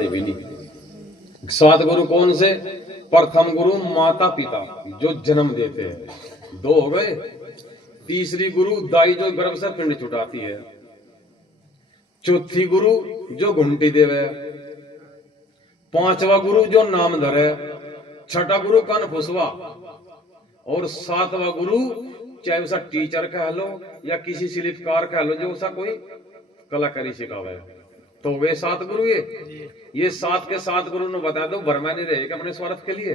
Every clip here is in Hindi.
भी नहीं। सात गुरु कौन से? प्रथम गुरु माता पिता जो जन्म देते हैं, दो हो गए। तीसरी गुरु दाई जो गर्भ से पिंड छुटाती है। चौथी गुरु जो घंटी देवे। पांचवा गुरु जो नाम धरे। छठा गुरु कन फुसवा। और सातवां गुरु चाहे उसा टीचर कह लो या किसी शिल्पकार कह लो जो उसा कोई कलाकारी सिखावे। तो वे सात गुरु ये सात के सात गुरु ने बता दो भरमा नहीं रहेगा अपने स्वार्थ के लिए।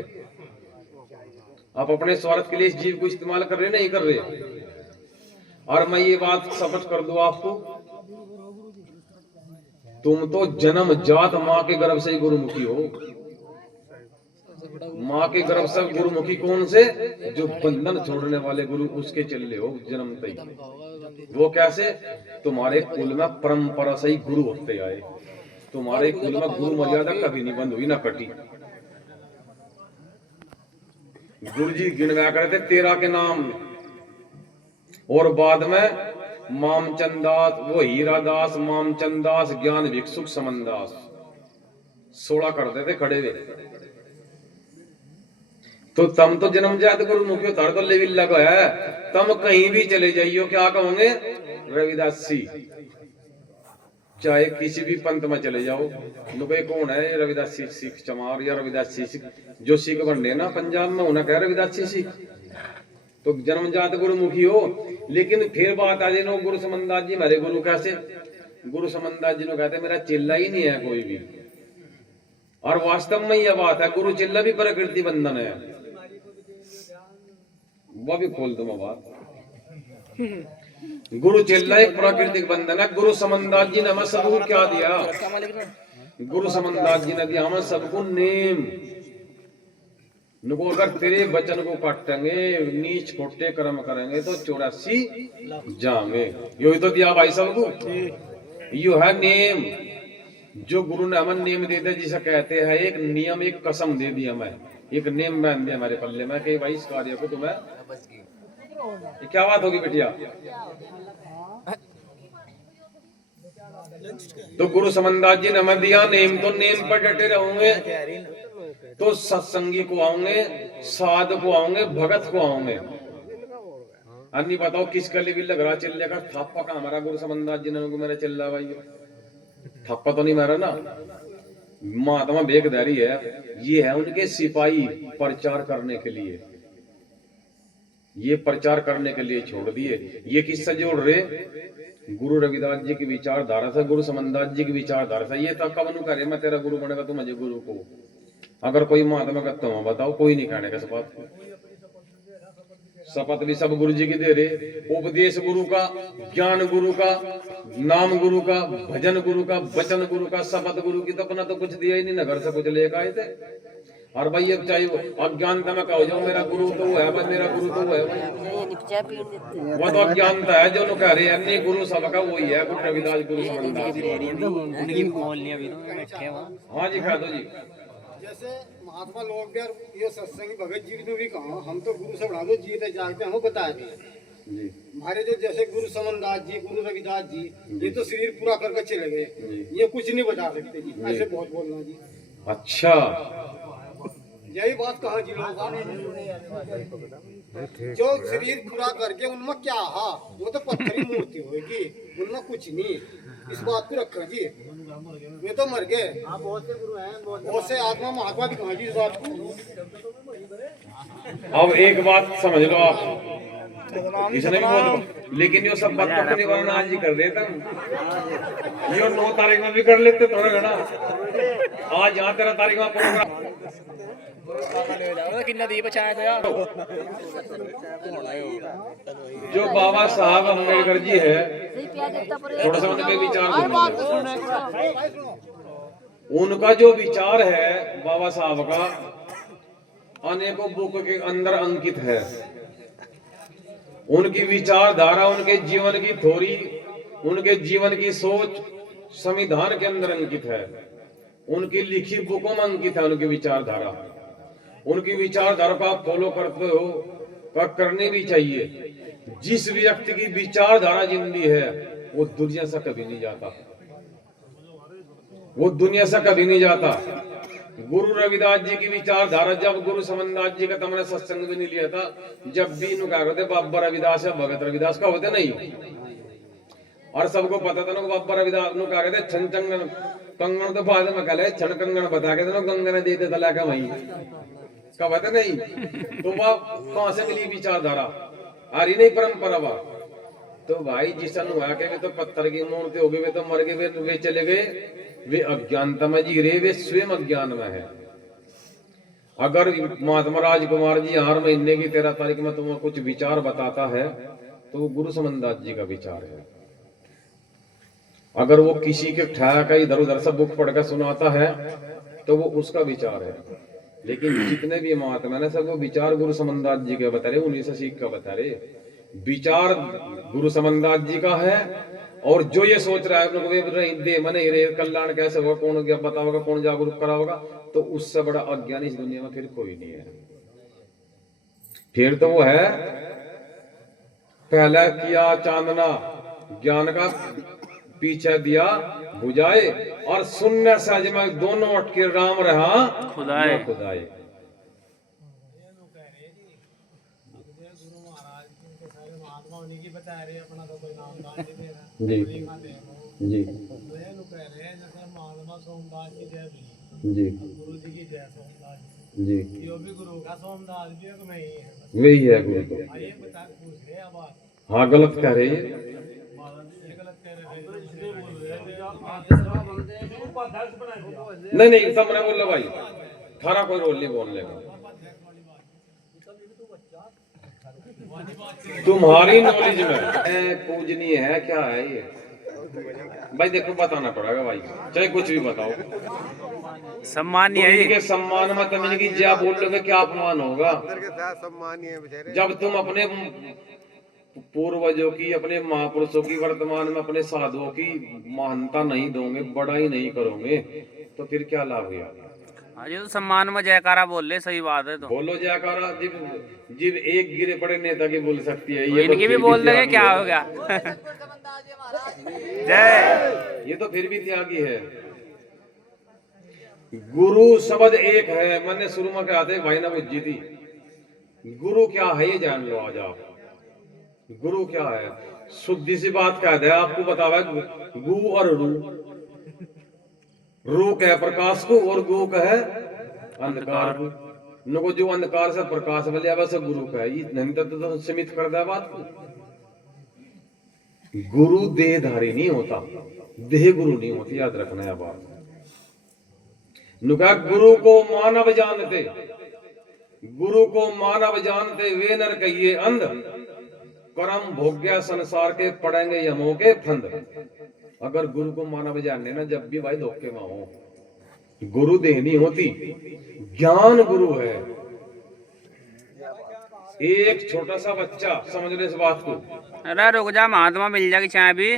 आप अपने स्वार्थ के लिए इस जीव को इस्तेमाल कर रहे नहीं कर रहे। और मैं ये बात स्पष्ट कर दूं आपको, तुम तो जन्म जात मां के गर्भ से गुरुमुखी हो। मां के गर्भ से गुरुमुखी कौन से? जो बंधन छोड़ने वाले गुरु उसके चले हो जन्मते ही। वो कैसे? तुम्हारे कुल में परंपरा से ही गुरु होते आए। तुम्हारे कुल में गुरु मर्यादा कभी नहीं बंद हुई ना कटी। गुरु जी गिनवा करते 13 के नाम और बाद में मामचंदास, वो हीरादास, मामचंदास, ज्ञान भिक्षुक, समनदास 16 करते थे खड़े हुए। तो तम तो जन्मजात गुरुमुखी हो, तार तो लेविल लगा है। तम कहीं भी चले जाइयो क्या कहोगे? रविदासी। चाहे किसी भी पंथ में चले जाओ, लोग कौन है रविदासी सिख चमार या रविदासी सिख। जो सिख बनने ना पंजाब में उन्हें कह रविदासी सिख। तो जन्मजात गुरुमुखी हो। लेकिन फिर बात आ जाए गुरु समनदास जी मेरे गुरु कैसे? गुरु समनदास जी ने कहते मेरा चेला ही नहीं है कोई भी। और वास्तव में यह बात है, गुरु चेला भी प्रकृति बंधन है। वो भी खोल दूं मैं बात। गुरु चेला एक प्राकृतिक बंधन है। गुरु समनदास जी ने हमें सबको क्या दिया? गुरु समनदास जी ने दिया हमें सबको नेम। नुको अगर तेरे वचन को काटेंगे, नीच खोटे कर्म करेंगे तो 84 जाएंगे। यो तो दिया भाई सबको। यो है नेम जो गुरु ने हमें नेम दे दिया, जिसे कहते हैं एक नियम, एक कसम दे दी हमें, एक नेम बांध दिया हमारे पल्ले में कि भाई इस कार्य को तुम्हें। क्या बात होगी बिटिया? तो गुरु समनदास जी ने हमें दिया नेम, तो नेम पर डटे रहोगे तो सत्संगी को आओगे, साध को आओगे, भगत को आओगे। अन्य बताओ किसका लिए भी लग रहा चिल्ले का थापा का? हमारा गुरु समनदास जी ने मेरा चिल्ला भाई थप्पा तो नहीं मारा ना। महात्मा बेगधारी है, ये है उनके सिपाही प्रचार करने के लिए। ये प्रचार करने के लिए छोड़ दिए। ये किससे जोड़ रहे? गुरु रविदास जी की विचारधारा से, गुरु समनदास जी की विचारधारा से। ये तक कब करे मैं तेरा गुरु बनेगा तू मुझे गुरु को। अगर कोई महात्मा कहता हूं बताओ, कोई नहीं कहने का शपथ को। शपथ भी सब गुरु जी की दे रहे। उपदेश गुरु का, ज्ञान गुरु का, नाम गुरु का, भजन गुरु का, वचन गुरु का, शपथ गुरु की। तो अपना तो कुछ दिया ही नहीं ना, घर से कुछ लेकर आए थे। और भाई ये चाहिए अज्ञानता में कहो जाओ मेरा गुरु तो वो है, बस मेरा गुरु तो वो है। वो तो अज्ञानता है जो लोग कह रहे हैं गुरु सबका वही है। गुरु रविदास, गुरु समनदास। हाँ जी कह दो जी। जैसे महात्मा लोग भी ये सत्संगी भगत जी ने भी कहा हम तो गुरु से बना दो जीते जागते हमको बताया जी। हमारे जो जैसे गुरु समनदास जी, गुरु रविदास जी, ये तो शरीर पूरा करके चले गए, ये कुछ नहीं बता सकते जी। ऐसे बहुत बोलना जी। अच्छा यही बात कहा जी लोग जो शरीर पूरा करके उनमें क्या हा, वो तो पत्थरी मूर्ति होगी, उनमें कुछ नहीं। इस बात को रखो जी। वे तो मर गए, बहुत से आत्मा महात्मा भी कहा जी इस बात को। अब एक बात समझ लो आप, इसने भी बहुत, लेकिन ये सब बात तो निवारण आज ही कर देता। ये 9 तारीख में भी कर लेते थोड़ा घना। आज यहाँ 13 तारीख में प्रोग्राम जो बाबा साहब अम्बेडकर जी है, थोड़ा सा उनके विचार उनका जो विचार है बाबा साहब का अनेकों बुक के अंदर अंकित है। उनकी विचारधारा, उनके जीवन की थोड़ी, उनके जीवन की सोच संविधान के अंदर अंकित है। उनकी लिखी बुकों में अंकित है उनकी विचारधारा। उनकी विचारधारा को आप फॉलो करते हो, करनी भी चाहिए। जिस व्यक्ति की विचारधारा जिंदी है वो दुनिया से कभी नहीं जाता। वो दुनिया से कभी नहीं जाता। गुरु रविदास जी की विचारधारा, जब गुरु समनदास जी का तुमने सत्संग भी नहीं लिया था, जब भी इन्हों क्या कहते बाबा रविदास या भगत रविदास का होते नहीं, और सबको पता था ना बाबा रविदास नु क्या कहते छन चंगन कंगन तो बाद में कहले छन कंगन बता के तो गंगन देते तला का वही का पता नहीं। तो वह कहां से मिली विचारधारा, आ रही नहीं परंपरा वह। तो भाई जिसन हुआ के वे तो पत्थर की मूर्ति हो गई, वे तो मर गए, वे चले गए, वे अज्ञानता में जी रहे, वे स्वयं अज्ञान में है। अगर महात्मा राजकुमार जी हर महीने की 13 तारीख में तुम्हें कुछ विचार बताता है तो वो गुरु समनदास जी का विचार है। अगर वो किसी के ठा का इधर उधर से बुक पढ़कर सुनाता है तो वो उसका विचार है। लेकिन जितने भी महात्मा ने सब वो विचार गुरु समनदास जी के बता रहे, उन्हीं से सीख कर बता रहे। विचार गुरु समनदास जी का है, और जो ये सोच रहा है दे मने रे कल्याण कैसे होगा, कौन क्या बताओगा, कौन जागरूक कराओगा, तो उससे बड़ा अज्ञानी इस दुनिया में फिर कोई नहीं है। फिर तो वो है पहला किया चांदना ज्ञान का, पीछे दिया बुझाए, और शून्य सज में दोनों अटके राम रहा खुदाए खुदाए। जी जी जी जी वही है गुरु तो। हाँ गलत कह रहे हैं, नहीं नहीं सब मैंने बोल भाई, थारा कोई रोल नहीं बोलने का। तुम्हारी नॉलेज में पूजनीय है क्या है ये भाई, देखो बताना पड़ेगा भाई, चाहे कुछ भी बताओ। सम्मानीय है इनके सम्मान में तुम इनकी क्या बोल लोगे, क्या अपमान होगा। जब तुम अपने पूर्वजों की, अपने महापुरुषों की, वर्तमान में अपने साधुओं की महानता नहीं दोगे, बड़ाई नहीं करोगे, तो फिर क्या लाभ हुआ। ये तो सम्मान में जयकारा बोल ले, सही बात है। तो बोलो जयकारा, जिब एक गिरे पड़े नेता की बोल सकती है, ये इनकी भी बोल देंगे क्या होगा। जय, ये तो फिर भी त्यागी है। गुरु शब्द एक है, मैंने शुरू में कहा था भाई ना बुझी थी। गुरु क्या है ये जान लो आज आप। गुरु क्या है, शुद्धि सी बात कह दे आपको बतावा, गु और रू। रू का है प्रकाश को, और गु का है अंधकार को। नको जो अंधकार से प्रकाश मिले वैसे गुरु का है, नहीं तो सीमित कर दे बात को। गुरु देहधारी नहीं होता, देह गुरु नहीं होती, याद रखना है बात। नुका गुरु को मानव जानते, गुरु को मानव जानते वे नर कहिए अंध, कर्म भोग्य संसार के पड़ेंगे यमों के फंद। अगर गुरु को मानव जानने ना, जब भी भाई धोखे में हो, गुरु देह नहीं होती, ज्ञान गुरु है। एक छोटा सा बच्चा, समझ ले इस बात को। अरे रुक जा, महात्मा मिल जाएगी चाय भी।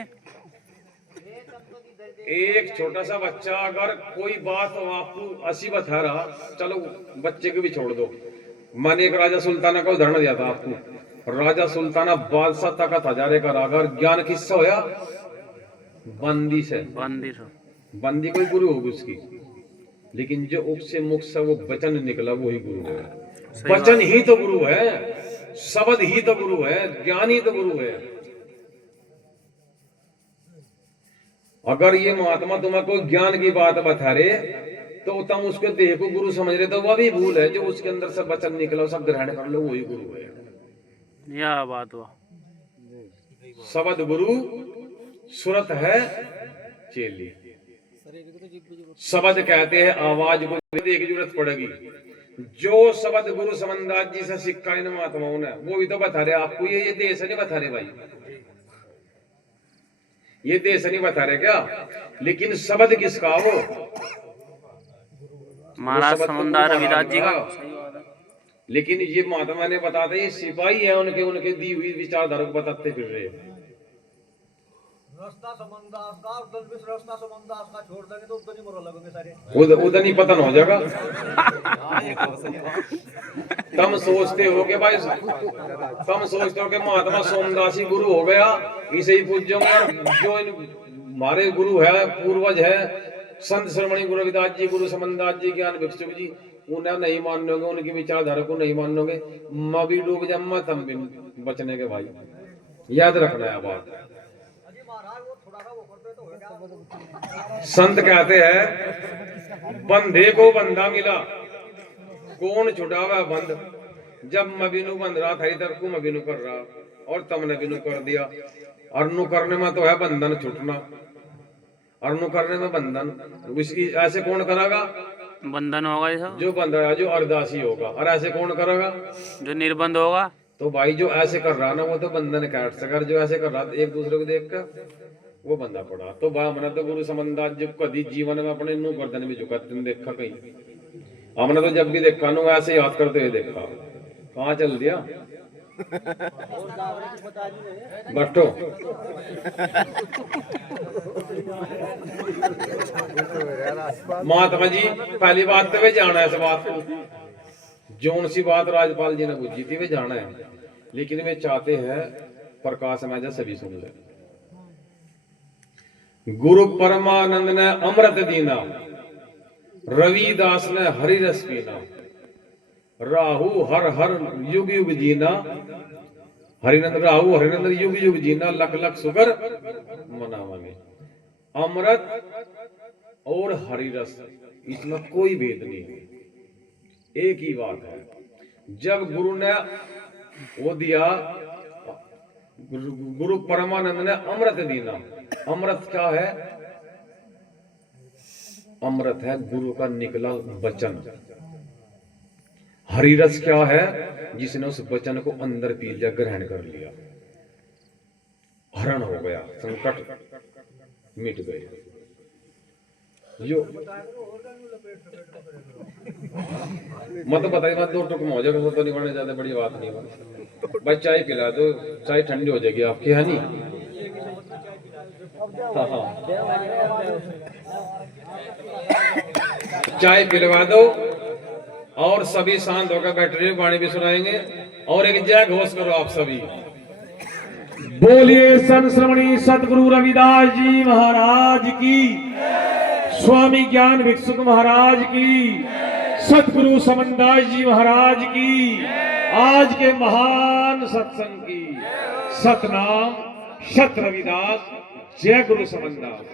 एक छोटा सा बच्चा अगर कोई बात आपको ऐसी बता रहा, चलो बच्चे को भी छोड़ दो। मैंने एक राजा सुल्ताना का उदाहरण दिया था आपको। राजा सुल्ताना बादशाह तक हजारे का रागर, ज्ञान किससे होया, बंदी से। बंदी कोई गुरु होगी उसकी, लेकिन जो उससे मुख से वो वचन निकला वही गुरु है। वचन ही तो गुरु है, शब्द ही तो गुरु है, ज्ञान ही तो गुरु है। अगर ये महात्मा तुम्हें कोई ज्ञान की बात बता रहे तो तुम उसके देह को गुरु समझ रहे, तो वह भी भूल है। जो उसके अंदर से वचन निकला सब ग्रहण कर लो, वही गुरु है। यह बात हुआ। शब्द गुरु, सुरत है चेली। शब्द कहते हैं आवाज को, एक जरूरत पड़ेगी। जो शब्द गुरु समनदास जी से सिक्का इन महात्माओं ने, वो भी तो बता रहे आपको। ये देश नहीं बता रहे भाई, ये देश नहीं बता रहे क्या, लेकिन शब्द किसका, वो महाराज समनदास रविदास जी का। लेकिन ये महात्मा ने बताते, ये सिपाही है उनके, उनके दी हुई विचारधारा को बताते फिर रहे। उधर नहीं पतन हो जाएगा। तुम सोचते हो कि भाई, तुम सोचते हो कि महात्मा सोमदास ही गुरु हो गया, इसे ही पूज्योगे। जो हमारे गुरु है, पूर्वज है, संत श्रमणी गुरु रविदास जी, गुरु समनदास जी, ज्ञान भिक्षुक जी, उन्हें नहीं मानोगे, उनकी विचारधारा को नहीं मानोगे, मैं भी डूब जाऊंगा, तुम भी बचने के भाई, याद रखना है बात। संत कहते हैं बंधे को बंधा मिला, कौन छुटावा बंध। जब मैं बिनु बंध रहा था इधर को मैं बिनु कर रहा, और तुमने बिनु कर दिया। अरनु करने में तो है बंधन छूटना, अरनु करने में बंधन, उसकी ऐसे कौन करेगा? बंधन होगा ये सब। जो बंध रहा, जो अरदासी होगा। और ऐसे कौन करेगा? जो निर्बंध होगा। तो भाई जो ऐसे कर रहा ना वो तो बंधन काट सका, जो ऐसे कर रहा एक दूसरे को देख कर वो बंधा पड़ा। तो भाई हमने तो गुरु समनदास जी कभी जीवन में अपने नू गर्दन भी झुका तुम देखा कहीं? हमने तो जब भी देखा नु ऐसे याद करते हुए देखा। कहाँ चल दिया बट्टो? महात्मा जी पहली बात तो वे जाना है इस बात को, जोन सी बात राजपाल जी ने बुझी थी वे जाना है, लेकिन वे चाहते हैं प्रकाश में जा सभी सुन ले। गुरु परमानंद ने अमृत दीना, रविदास ने हरि रस पीना, राहु हर हर युग युग जीना, हरिनंद राहु हरिनंद युग युग जीना, लख लख सुगर मनावाने। अमृत और हरि रस इसमें कोई भेद नहीं है, एक ही बात है। जब गुरु ने वो दिया, गुरु परमानंद ने अमृत दीना, अमृत क्या है? अमृत है गुरु का निकला वचन। हरि रस क्या है? जिसने उस वचन को अंदर पी लिया, ग्रहण कर लिया, हरण हो गया, संकट मिट गए। जो मत बताइए, मत दो टुक में हो जाएगा, वो तो नहीं बनने, ज्यादा बड़ी बात नहीं बनी। भाई चाय पिला दो, चाय ठंडी हो जाएगी आपकी, है नहीं? हाँ हाँ चाय पिलवा दो, और सभी शांत होकर बैठ रहे, वाणी भी सुनाएंगे, और एक जय घोष करो आप सभी। बोलिए संत श्रमणी सतगुरु रविदास जी महाराज की, स्वामी ज्ञान भिक्षुक महाराज की, सतगुरु समनदास जी महाराज की, आज के महान सत्संग की। सतनाम सत रविदास, जय गुरु समनदास।